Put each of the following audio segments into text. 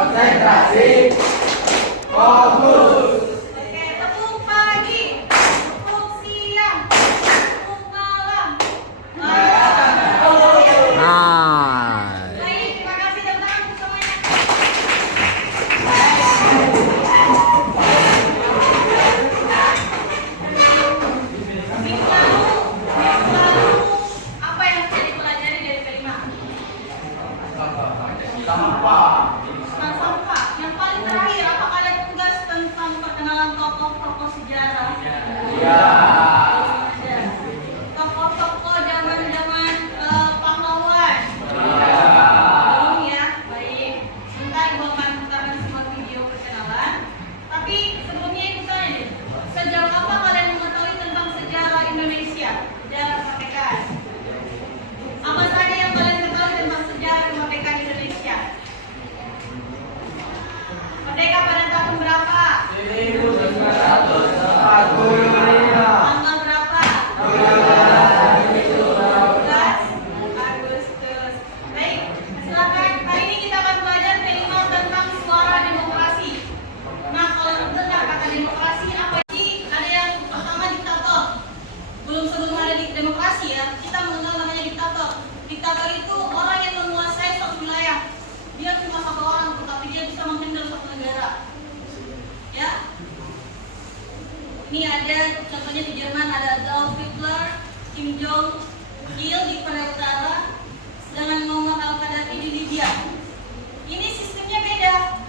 Konsentrasi. Fokus. Oke, tepuk pagi, tepuk siang, tepuk malam. Baik, terima kasih teman-teman semuanya. Minggu lalu, apa yang sudah dipelajari dari kelima? Sampah. Tentang sampah. Yang paling terakhir, apakah ada tugas tentang perkenalan tokoh-tokoh sejarah? Ya. Ada. Tokoh-tokoh zaman-zaman pahlawan. Ya. Belum ya, baik. Sebentar Ibu akan putarkan semua video perkenalan. Tapi sebelumnya Ibu tanya nih, sejauh apa kalian mengetahui tentang sejarah Indonesia? Sejarah kemerdekaan. Apa saja yang kalian ketahui tentang sejarah kemerdekaan Indonesia? Merdeka pada tahun berapa? 1945. Tanggal berapa? 12 Agustus. Baik, silakan. Hari ini kita akan belajar tema tentang suara demokrasi. Nah, kalau dengar kata demokrasi, apa sih? Ada yang pertama diktator. Sebelum ada demokrasi ya, kita mengenal namanya diktator. Diktator itu orang yang menguasai suatu wilayah. Dia cuma satu orang, tetapi dia bisa menghandle suatu negara. Ya. Ini ada contohnya di Jerman ada Adolf Hitler, Kim Jong Il di Korea Utara, sedangkan Muammar al-Gaddafi di Libya. Ini sistemnya beda.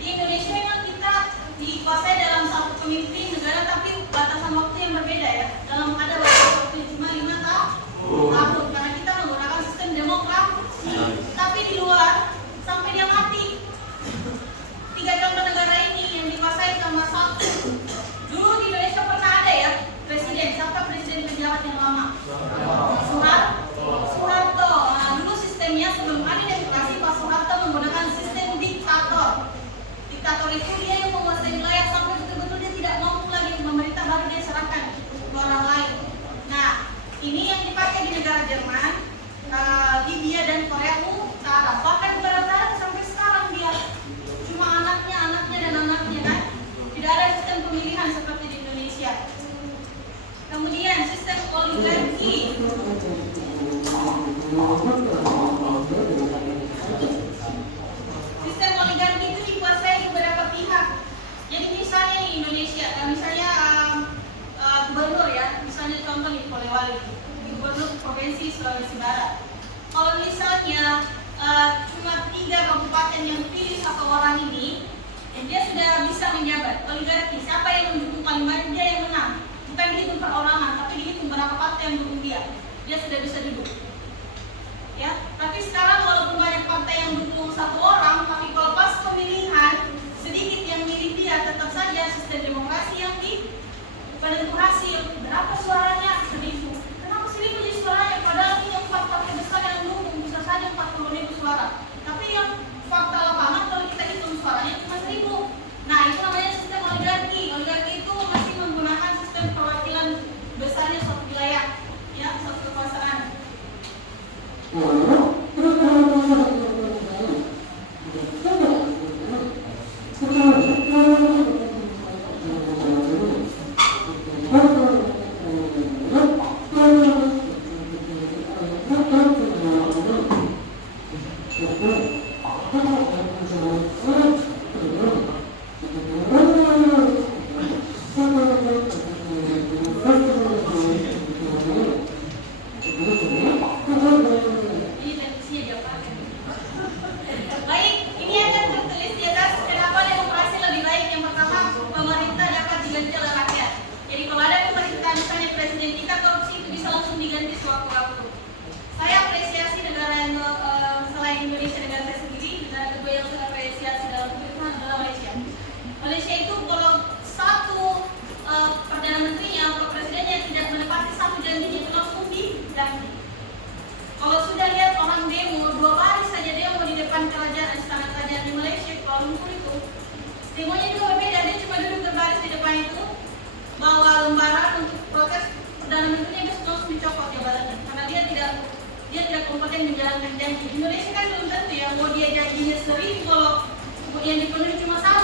Di Indonesia memang kita dikuasai dalam satu pemimpin negara, tapi batasan waktu yang berbeda ya. Dalam ada batasan waktu cuma 5 tahun, karena kita menggunakan sistem demokrasi. Tapi di luar sampai dia mati. 3 contoh negara ini yang dikuasai sama satu. Dulu di Indonesia pernah ada ya presiden, siapa presiden penjabat yang lama? Soeharto. Nah, dulu sistemnya sebelum ada demokrasi, Pak Soeharto menggunakan sistem diktator. Diktator itu dia yang menguasai wilayah sampai betul-betul dia tidak mampu lagi memerintah, baru dia serahkan ke orang lain. Nah, ini yang dipakai di negara Jerman, Libya dan Korea Utara. Bahkan Korea Utara sampai sekarang dia cuma anaknya kan. Tidak ada sistem pemilihan seperti di Indonesia. Kemudian sistem oligarki. Sistem oligarki itu dikuasai beberapa pihak. Jadi misalnya di Indonesia, misalnya gubernur ya, misalnya contoh nih Polewali, gubernur provinsi Sulawesi Barat. Kalau misalnya cuma 3 kabupaten yang pilih satu orang ini, dia sudah bisa menjabat. Oligarki, siapa yang mendukung paling banyak dia yang menang. Bukan dihitung perorangan, tapi dihitung berapa partai yang mendukung dia. Dia sudah bisa duduk. Ya, tapi sekarang walaupun banyak partai yang mendukung satu orang, tapi kalau pas pemilihan sedikit yang milih dia, tetap saja sistem demokrasi yang di penentu hasil. Berapa suaranya? 1.000. Kenapa 1.000 jadi suaranya? Padahal ini 4 partai besar yang mendukung, bisa saja 40.000 suara. Tapi yang fakta lapangan kalau kita hitung suaranya cuma 1.000. Nah, itu namanya sistem oligarki. Oligarki itu masih menggunakan sistem perwakilan besarnya suatu wilayah, ya, suatu kekuasaan. Baik, ini ada tertulis di atas kenapa demokrasi lebih baik. Yang pertama, pemerintah dapat diganti oleh rakyat. Jadi kalau ada pemerintah, misalnya presiden kita korupsi, itu bisa langsung diganti sewaktu-waktu. Saya apresiasi negara yang selain Indonesia, negara saya sendiri, negara kedua yang saya apresiasi dalam pemerintahan adalah Malaysia. Malaysia yang dipenuhi cuma satu.